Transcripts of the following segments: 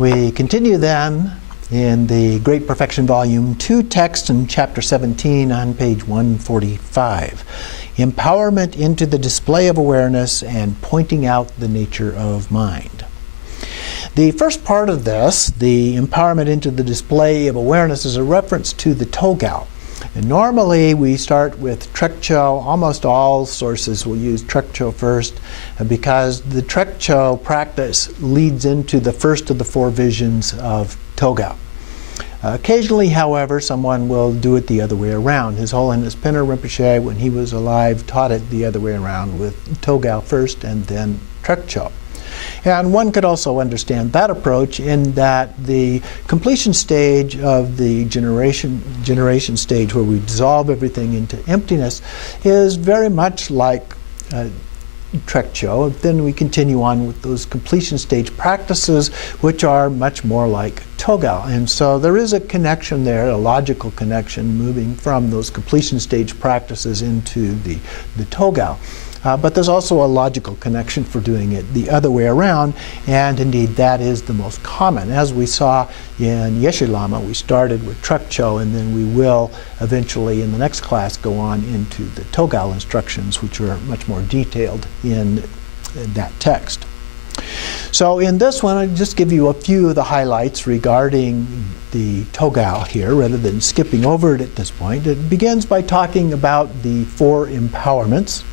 We continue then in the Great Perfection Volume 2 text in Chapter 17 on page 145. Empowerment into the display of awareness and pointing out the nature of mind. The first part of this, the empowerment into the display of awareness, is a reference to the Togal. And normally we start with Trekcho. Almost all sources will use Trekcho first because the Trekcho practice leads into the first of the four visions of Togal. Occasionally, however, someone will do it the other way around. His Holiness Pinner Rinpoche, when he was alive, taught it the other way around with Togal first and then Trekcho. And one could also understand that approach in that the completion stage of the generation stage, where we dissolve everything into emptiness, is very much like Trekcho. Then we continue on with those completion stage practices, which are much more like Togal. And so there is a connection there, a logical connection, moving from those completion stage practices into the Togal. But there's also a logical connection for doing it the other way around, and indeed that is the most common. As we saw in Yeshe Lama, we started with Trekcho, and then we will eventually in the next class go on into the Togal instructions, which are much more detailed in that text. So in this one, I'll just give you a few of the highlights regarding the Togal here, rather than skipping over it at this point. It begins by talking about the four empowerments.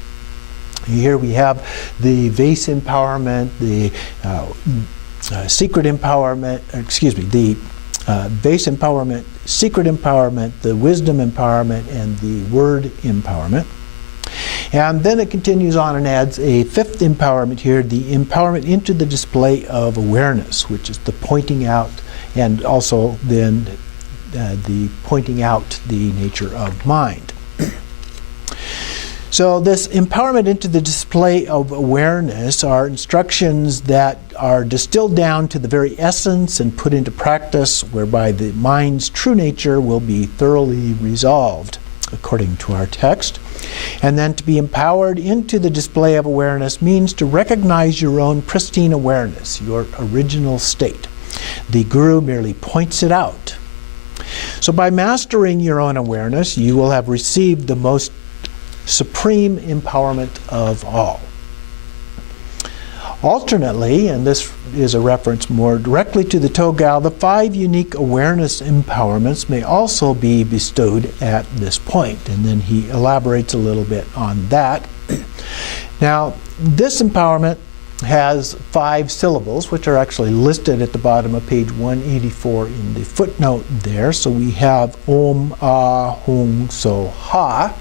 Here we have the vase empowerment, the secret empowerment, the vase empowerment, secret empowerment, the wisdom empowerment, and the word empowerment. And then it continues on and adds a fifth empowerment here, the empowerment into the display of awareness, which is the pointing out, and also then the pointing out the nature of mind. So this empowerment into the display of awareness are instructions that are distilled down to the very essence and put into practice, whereby the mind's true nature will be thoroughly resolved, according to our text. And then to be empowered into the display of awareness means to recognize your own pristine awareness, your original state. The Guru merely points it out. So by mastering your own awareness, you will have received the most supreme empowerment of all. Alternately, and this is a reference more directly to the Togal, the 5 unique awareness empowerments may also be bestowed at this point. And then he elaborates a little bit on that. Now, this empowerment has 5 syllables, which are actually listed at the bottom of page 184 in the footnote there. So we have Om, Ah, Hung, So, Ha.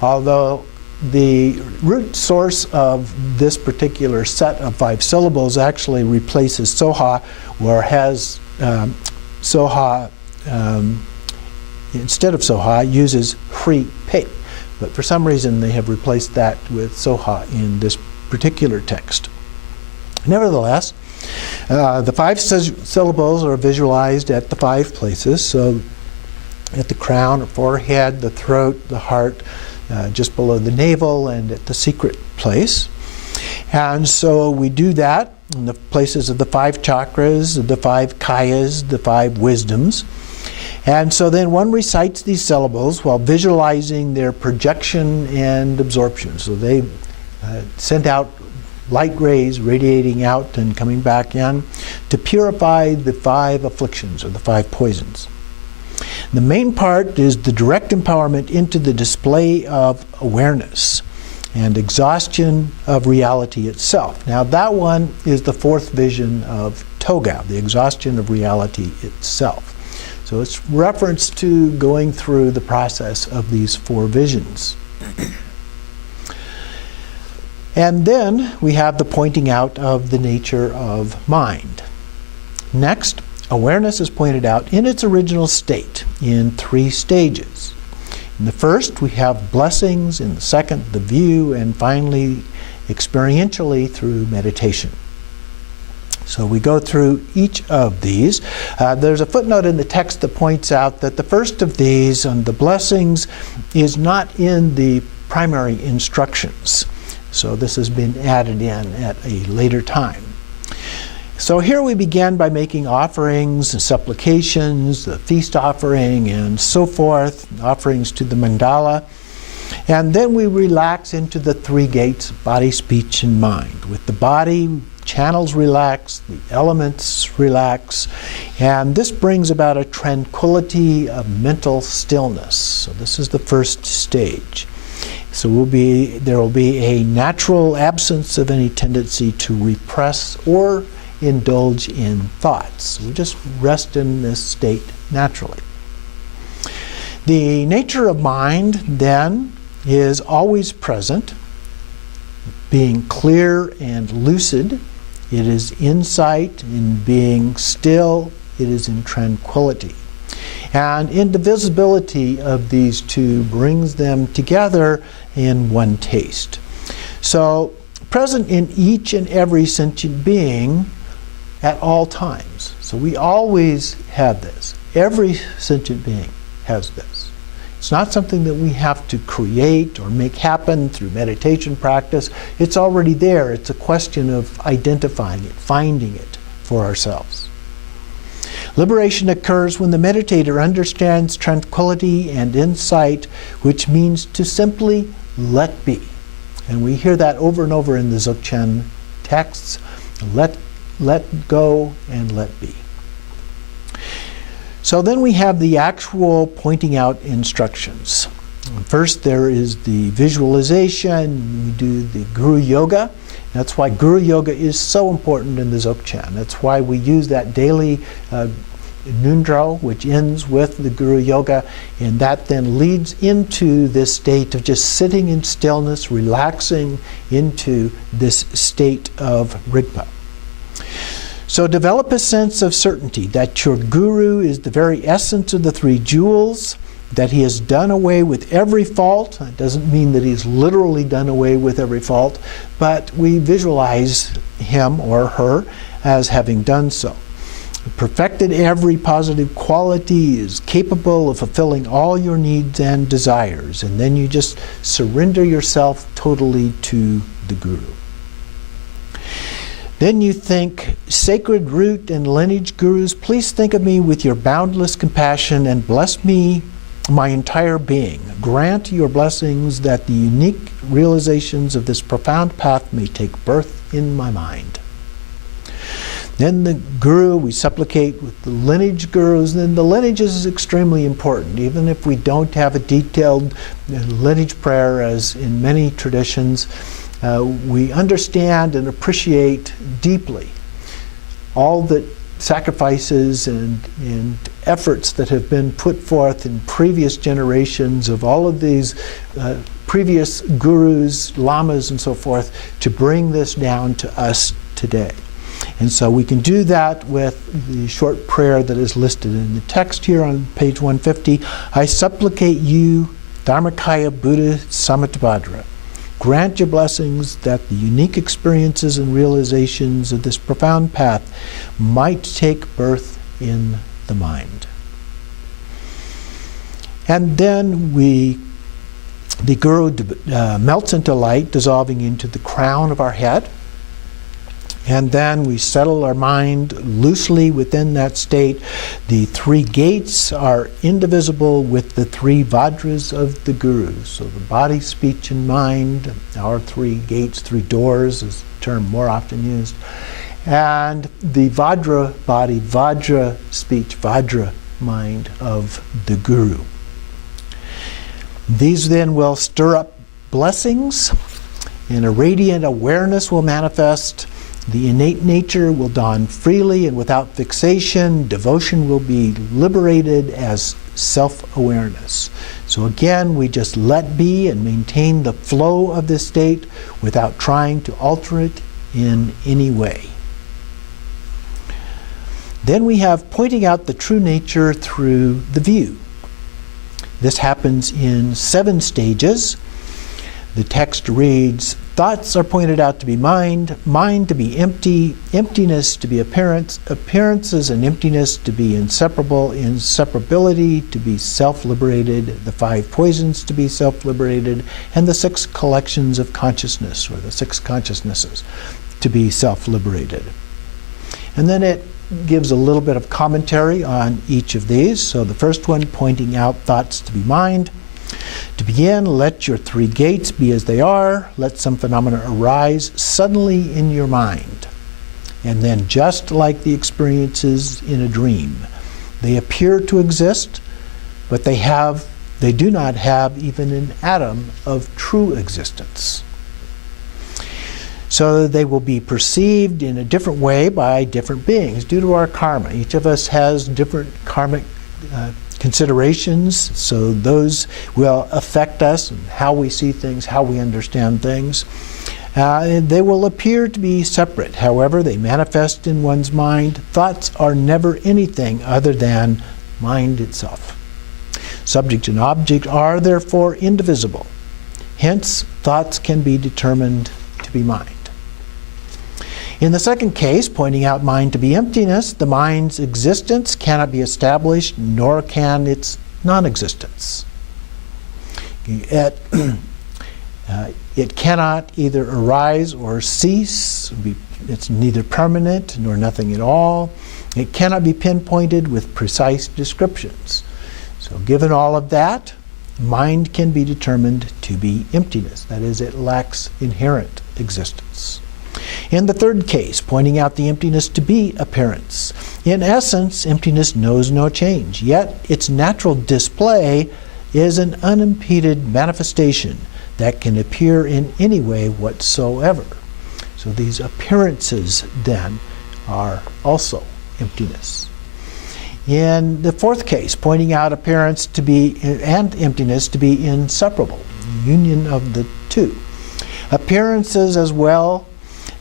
Although the root source of this particular set of 5 syllables actually replaces Soha, or has Soha, instead of Soha, uses Hri Pe. But for some reason they have replaced that with Soha in this particular text. Nevertheless, the 5 syllables are visualized at the 5 places. So at the crown or forehead, the throat, the heart, just below the navel, and at the secret place. And so we do that in the places of the 5 chakras, the 5 kayas, the 5 wisdoms. And so then one recites these syllables while visualizing their projection and absorption. So they send out light rays radiating out and coming back in to purify the 5 afflictions, or the 5 poisons. The main part is the direct empowerment into the display of awareness and exhaustion of reality itself. Now that one is the 4th vision of Togal, the exhaustion of reality itself. So it's reference to going through the process of these 4 visions. And then we have the pointing out of the nature of mind. Next, awareness is pointed out in its original state in 3 stages. In the first, we have blessings. In the second, the view. And finally, experientially through meditation. So we go through each of these. There's a footnote in the text that points out that the first of these, on the blessings, is not in the primary instructions. So this has been added in at a later time. So here we begin by making offerings and supplications, the feast offering and so forth, offerings to the mandala. And then we relax into the three gates, body, speech, and mind. With the body, channels relax, the elements relax, and this brings about a tranquility of mental stillness. So this is the first stage. So there will be a natural absence of any tendency to repress or indulge in thoughts. We just rest in this state naturally. The nature of mind then is always present, being clear and lucid. It is insight in being still. It is in tranquility. And indivisibility of these two brings them together in one taste. So present in each and every sentient being at all times. So we always have this. Every sentient being has this. It's not something that we have to create or make happen through meditation practice. It's already there. It's a question of identifying it, finding it for ourselves. Liberation occurs when the meditator understands tranquility and insight, which means to simply let be. And we hear that over and over in the Dzogchen texts. Let go and let be. So then we have the actual pointing out instructions. First there is the visualization. We do the Guru Yoga. That's why Guru Yoga is so important in the Dzogchen. That's why we use that daily Nundro, which ends with the Guru Yoga, and that then leads into this state of just sitting in stillness, relaxing into this state of Rigpa. So develop a sense of certainty that your Guru is the very essence of the three jewels, that he has done away with every fault. It doesn't mean that he's literally done away with every fault, but we visualize him or her as having done so. Perfected every positive quality, is capable of fulfilling all your needs and desires. And then you just surrender yourself totally to the Guru. Then you think, sacred root and lineage gurus, please think of me with your boundless compassion and bless me, my entire being. Grant your blessings that the unique realizations of this profound path may take birth in my mind. Then the Guru, we supplicate with the lineage gurus. Then the lineages is extremely important. Even if we don't have a detailed lineage prayer, as in many traditions, we understand and appreciate deeply all the sacrifices and efforts that have been put forth in previous generations of all of these previous gurus, lamas, and so forth to bring this down to us today. And so we can do that with the short prayer that is listed in the text here on page 150. I supplicate you, Dharmakaya Buddha Samittabhadra, grant your blessings that the unique experiences and realizations of this profound path might take birth in the mind. And then the Guru melts into light, dissolving into the crown of our head. And then we settle our mind loosely within that state. The three gates are indivisible with the three Vajras of the Guru. So the body, speech, and mind, our three gates, three doors is the term more often used. And the Vajra body, Vajra speech, Vajra mind of the Guru. These then will stir up blessings, and a radiant awareness will manifest. The innate nature will dawn freely and without fixation. Devotion will be liberated as self-awareness. So again, we just let be and maintain the flow of this state without trying to alter it in any way. Then we have pointing out the true nature through the view. This happens in 7 stages. The text reads, thoughts are pointed out to be mind, mind to be empty, emptiness to be appearance, appearances and emptiness to be inseparable, inseparability to be self-liberated, the 5 poisons to be self-liberated, and the 6 collections of consciousness, or the 6 consciousnesses, to be self-liberated. And then it gives a little bit of commentary on each of these. So the first one, pointing out thoughts to be mind. To begin, let your three gates be as they are. Let some phenomena arise suddenly in your mind. And then, just like the experiences in a dream, they appear to exist, but they do not have even an atom of true existence. So they will be perceived in a different way by different beings due to our karma. Each of us has different karmic considerations, so those will affect us and how we see things, how we understand things. They will appear to be separate. However, they manifest in one's mind. Thoughts are never anything other than mind itself. Subject and object are therefore indivisible. Hence, thoughts can be determined to be mind. In the second case, pointing out mind to be emptiness, the mind's existence cannot be established, nor can its non-existence. It cannot either arise or cease. It's neither permanent nor nothing at all. It cannot be pinpointed with precise descriptions. So given all of that, mind can be determined to be emptiness. That is, it lacks inherent existence. In the third case, pointing out the emptiness to be appearance. In essence, emptiness knows no change, yet its natural display is an unimpeded manifestation that can appear in any way whatsoever. So these appearances then are also emptiness. In the fourth case, pointing out appearance to be and emptiness to be inseparable, union of the two. Appearances as well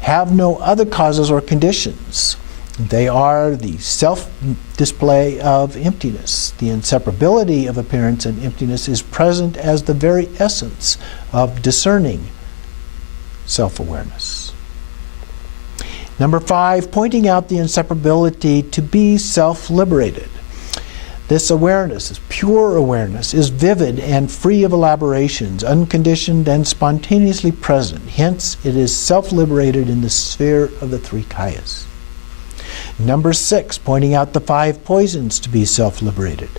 have no other causes or conditions. They are the self-display of emptiness. The inseparability of appearance and emptiness is present as the very essence of discerning self-awareness. Number 5, pointing out the inseparability to be self-liberated. This awareness, this pure awareness, is vivid and free of elaborations, unconditioned and spontaneously present. Hence, it is self-liberated in the sphere of the three kayas. Number 6, pointing out the 5 poisons to be self-liberated.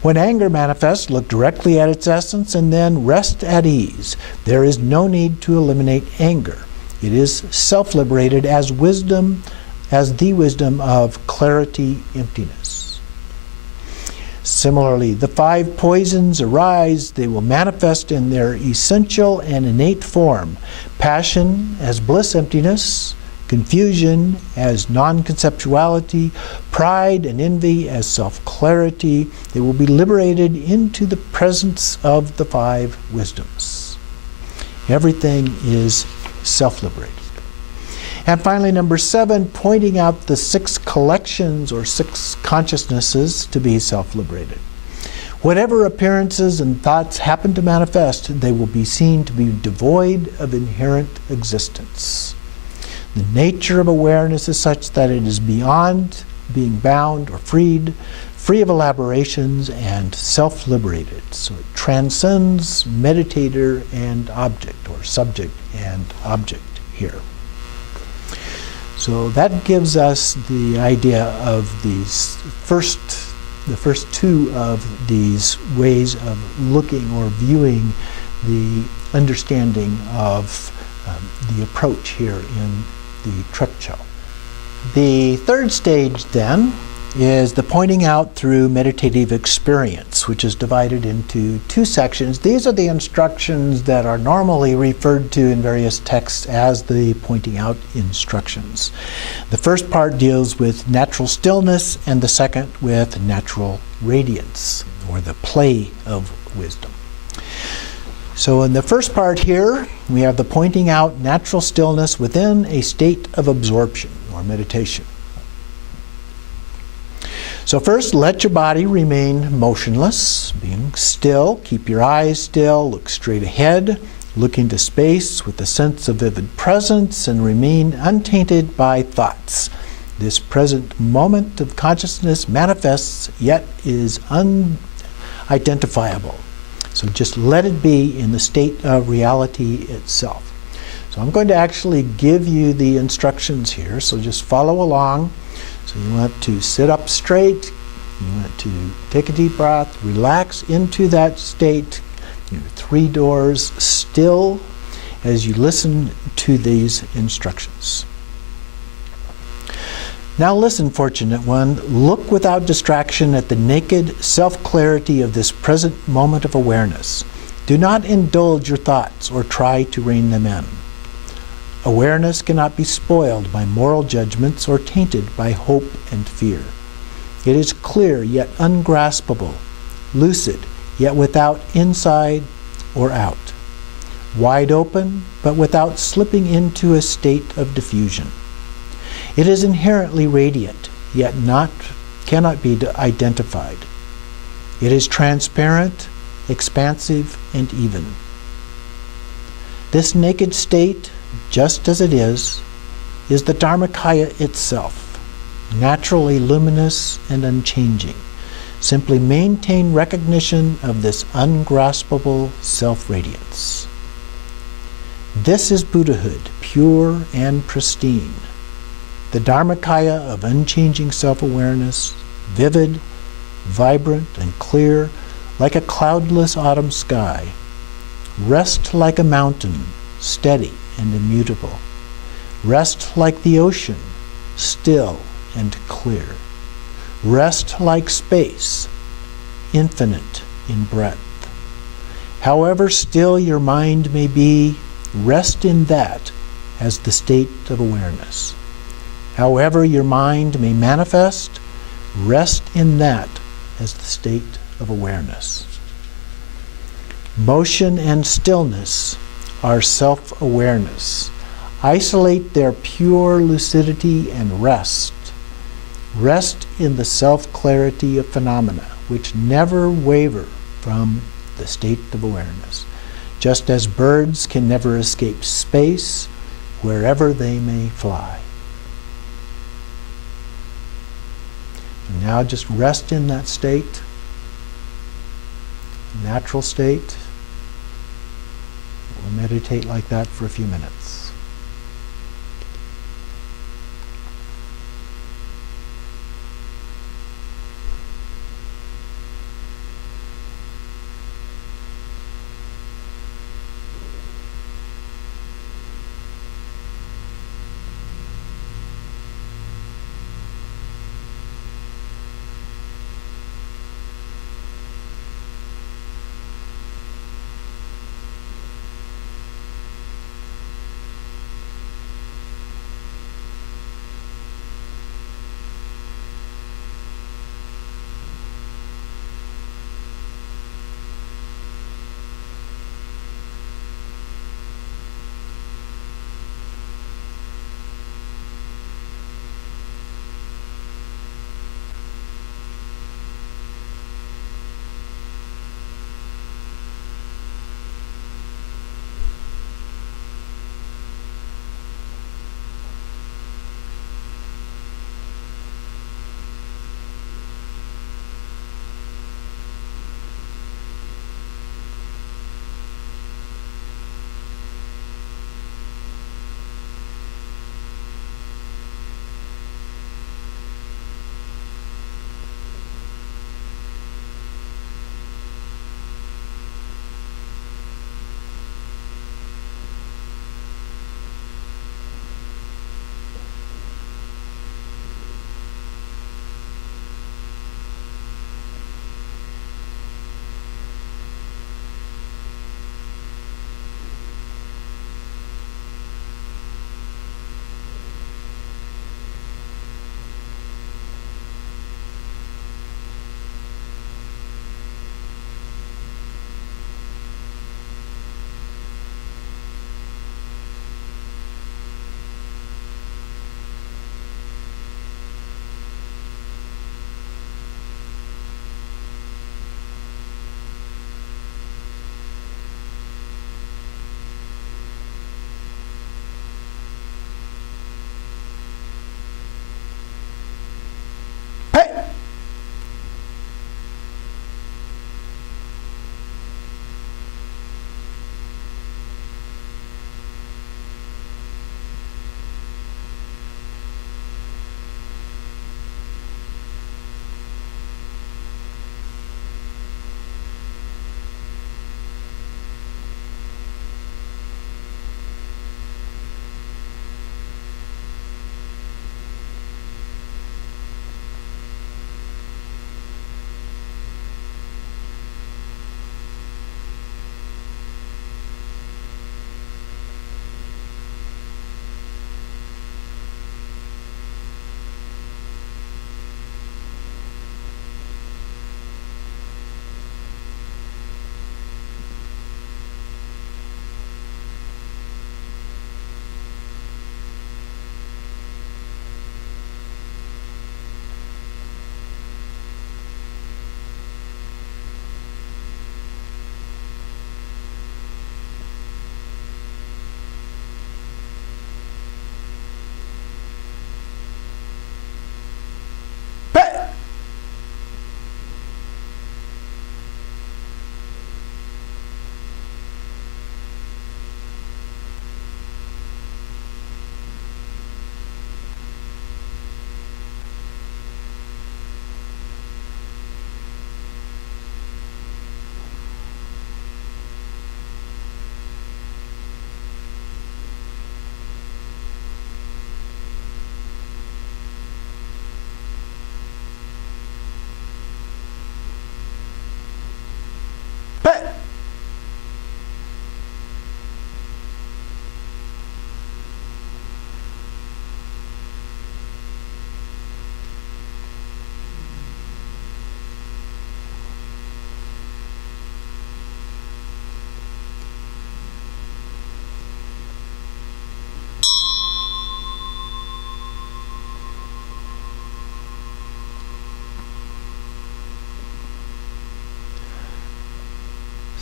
When anger manifests, look directly at its essence and then rest at ease. There is no need to eliminate anger. It is self-liberated as wisdom, as the wisdom of clarity, emptiness. Similarly, the 5 poisons arise. They will manifest in their essential and innate form. Passion as bliss emptiness, confusion as non-conceptuality, pride and envy as self-clarity. They will be liberated into the presence of the 5 wisdoms. Everything is self-liberated. And finally, number 7, pointing out the 6 collections or 6 consciousnesses to be self-liberated. Whatever appearances and thoughts happen to manifest, they will be seen to be devoid of inherent existence. The nature of awareness is such that it is beyond being bound or freed, free of elaborations, and self-liberated. So it transcends meditator and object, or subject and object here. So that gives us the idea of the first 2 of these ways of looking or viewing the understanding of the approach here in the Trekcho. The third stage then is the pointing out through meditative experience, which is divided into 2 sections. These are the instructions that are normally referred to in various texts as the pointing out instructions. The first part deals with natural stillness, and the second with natural radiance, or the play of wisdom. So in the first part here, we have the pointing out natural stillness within a state of absorption or meditation. So first, let your body remain motionless, being still. Keep your eyes still, look straight ahead, look into space with a sense of vivid presence, and remain untainted by thoughts. This present moment of consciousness manifests, yet is unidentifiable. So just let it be in the state of reality itself. So I'm going to actually give you the instructions here, so just follow along. So you want to sit up straight, you want to take a deep breath, relax into that state, 3 doors still as you listen to these instructions. Now listen, fortunate one, look without distraction at the naked self-clarity of this present moment of awareness. Do not indulge your thoughts or try to rein them in. Awareness cannot be spoiled by moral judgments or tainted by hope and fear. It is clear yet ungraspable, lucid yet without inside or out, wide open but without slipping into a state of diffusion. It is inherently radiant yet cannot be identified. It is transparent, expansive, and even. This naked state, just as it is the Dharmakaya itself, naturally luminous and unchanging. Simply maintain recognition of this ungraspable self-radiance. This is Buddhahood, pure and pristine. The Dharmakaya of unchanging self-awareness, vivid, vibrant, and clear, like a cloudless autumn sky. Rest like a mountain, steady and immutable. Rest like the ocean, still and clear. Rest like space, infinite in breadth. However still your mind may be, rest in that as the state of awareness. However your mind may manifest, rest in that as the state of awareness. Motion and stillness are self-awareness. Isolate their pure lucidity and rest. Rest in the self-clarity of phenomena, which never waver from the state of awareness, just as birds can never escape space, wherever they may fly. And now just rest in that state, natural state. We'll meditate like that for a few minutes.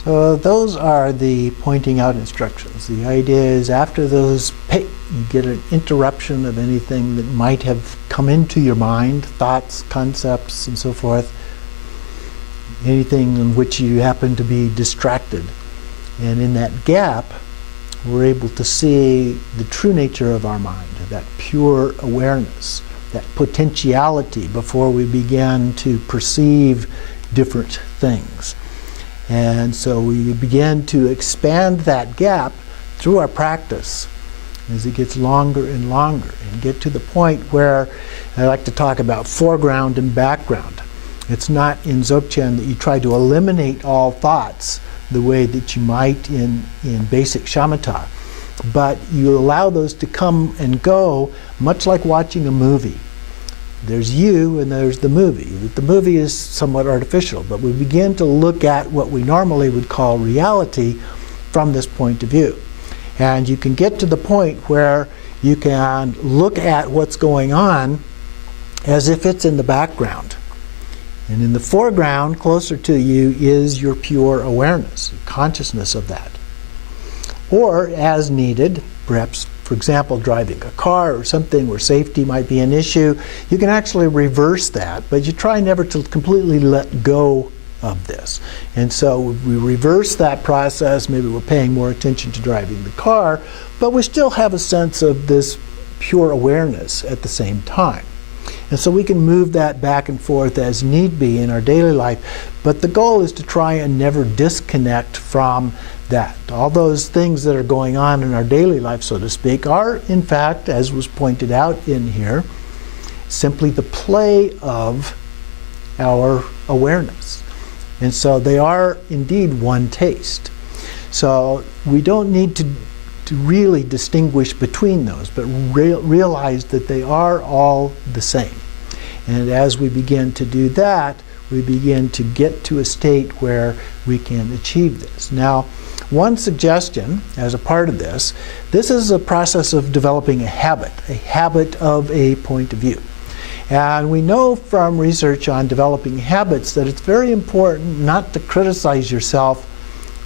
So those are the pointing out instructions. The idea is after those, you get an interruption of anything that might have come into your mind, thoughts, concepts, and so forth, anything in which you happen to be distracted. And in that gap, we're able to see the true nature of our mind, that pure awareness, that potentiality before we begin to perceive different things. And so we begin to expand that gap through our practice as it gets longer and longer, and get to the point where I like to talk about foreground and background. It's not in Dzogchen that you try to eliminate all thoughts the way that you might in basic shamatha, but you allow those to come and go, much like watching a movie. There's you and there's the movie. The movie is somewhat artificial, but we begin to look at what we normally would call reality from this point of view. And you can get to the point where you can look at what's going on as if it's in the background. And in the foreground, closer to you, is your pure awareness, consciousness of that. Or, as needed, perhaps, for example, driving a car or something where safety might be an issue, you can actually reverse that, but you try never to completely let go of this. And so we reverse that process. Maybe we're paying more attention to driving the car, but we still have a sense of this pure awareness at the same time. And so we can move that back and forth as need be in our daily life, but the goal is to try and never disconnect from that. All those things that are going on in our daily life, so to speak, are in fact, as was pointed out in here, simply the play of our awareness. And so they are indeed one taste. So we don't need to really distinguish between those, but realize that they are all the same. And as we begin to do that, we begin to get to a state where we can achieve this. Now, one suggestion as a part of this is a process of developing a habit of a point of view. And we know from research on developing habits that it's very important not to criticize yourself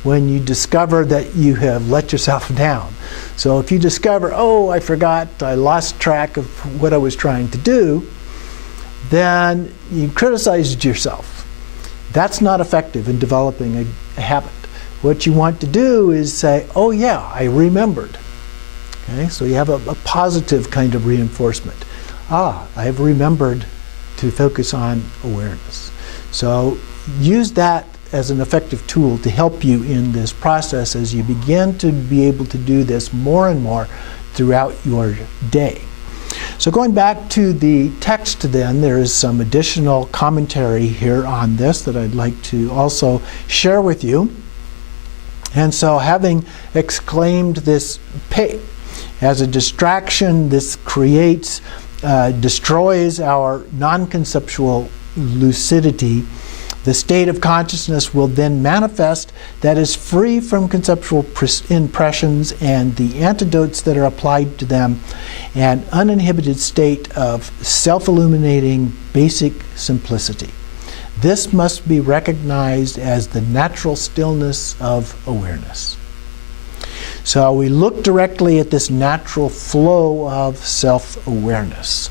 when you discover that you have let yourself down. So if you discover, oh, I forgot, I lost track of what I was trying to do, then you criticized yourself. That's not effective in developing a habit. What you want to do is say, oh yeah, I remembered. Okay, so you have a positive kind of reinforcement. Ah, I have remembered to focus on awareness. So use that as an effective tool to help you in this process as you begin to be able to do this more and more throughout your day. So going back to the text then, there is some additional commentary here on this that I'd like to also share with you. And so having exclaimed this pay as a distraction, this creates, destroys our non-conceptual lucidity. The state of consciousness will then manifest that is free from conceptual impressions and the antidotes that are applied to them, an uninhibited state of self-illuminating basic simplicity. This must be recognized as the natural stillness of awareness. So we look directly at this natural flow of self-awareness,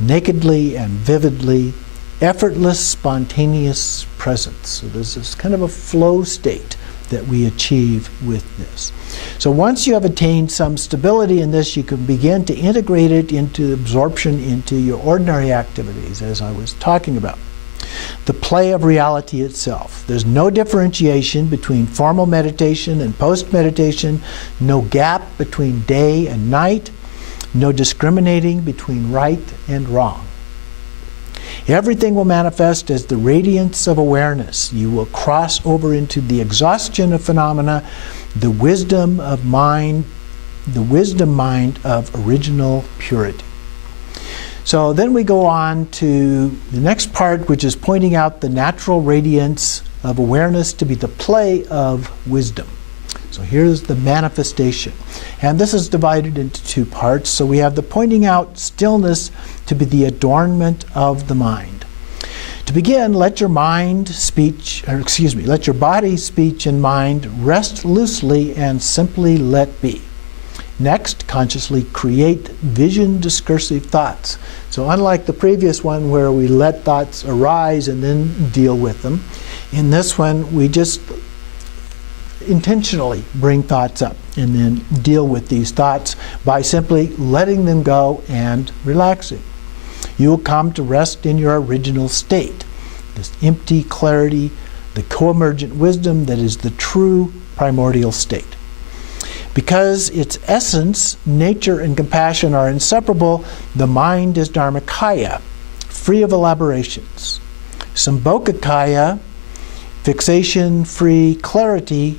nakedly and vividly, effortless, spontaneous presence. So there's this kind of a flow state that we achieve with this. So once you have attained some stability in this, you can begin to integrate it into absorption into your ordinary activities, as I was talking about. The play of reality itself. There's no differentiation between formal meditation and post-meditation, no gap between day and night, no discriminating between right and wrong. Everything will manifest as the radiance of awareness. You will cross over into the exhaustion of phenomena, the wisdom of mind, the wisdom mind of original purity. So then we go on to the next part, which is pointing out the natural radiance of awareness to be the play of wisdom. So here's the manifestation. And this is divided into two parts. So we have the pointing out stillness to be the adornment of the mind. To begin, let your body, speech, and mind rest loosely and simply let be. Next, consciously create vision discursive thoughts. So unlike the previous one where we let thoughts arise and then deal with them, in this one we just intentionally bring thoughts up and then deal with these thoughts by simply letting them go and relaxing. You will come to rest in your original state, this empty clarity, the co-emergent wisdom that is the true primordial state. Because its essence, nature, and compassion are inseparable, the mind is Dharmakaya, free of elaborations. Sambhogakaya, fixation-free clarity,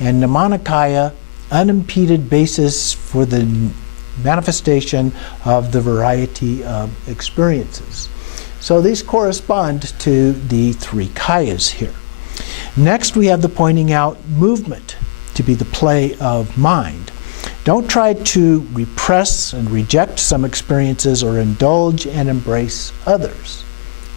and Nimanakaya, unimpeded basis for the manifestation of the variety of experiences. So these correspond to the three kayas here. Next we have the pointing out movement to be the play of mind. Don't try to repress and reject some experiences or indulge and embrace others.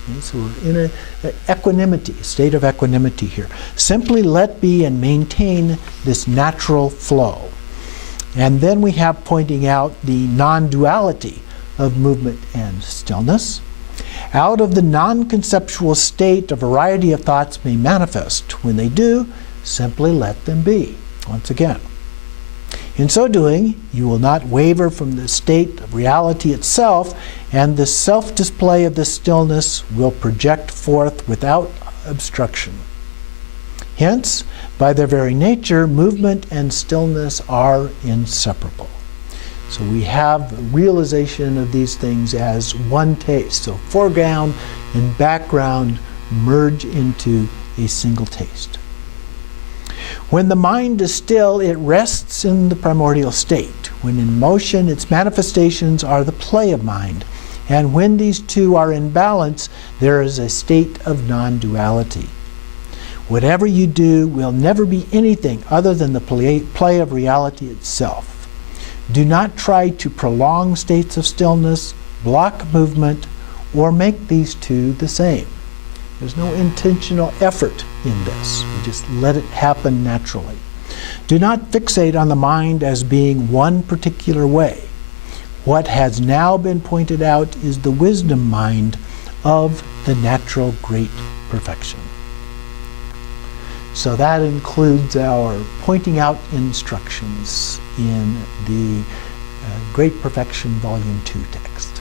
Okay, so we're in an equanimity, a state of equanimity here. Simply let be and maintain this natural flow. And then we have pointing out the non-duality of movement and stillness. Out of the non-conceptual state, a variety of thoughts may manifest. When they do, simply let them be. Once again. In so doing, you will not waver from the state of reality itself, and the self-display of the stillness will project forth without obstruction. Hence, by their very nature, movement and stillness are inseparable. So we have realization of these things as one taste. So foreground and background merge into a single taste. When the mind is still, it rests in the primordial state. When in motion, its manifestations are the play of mind. And when these two are in balance, there is a state of non-duality. Whatever you do will never be anything other than the play of reality itself. Do not try to prolong states of stillness, block movement, or make these two the same. There's no intentional effort in this. We just let it happen naturally. Do not fixate on the mind as being one particular way. What has now been pointed out is the wisdom mind of the natural great perfection. So that includes our pointing out instructions in the Great Perfection Volume 2 text.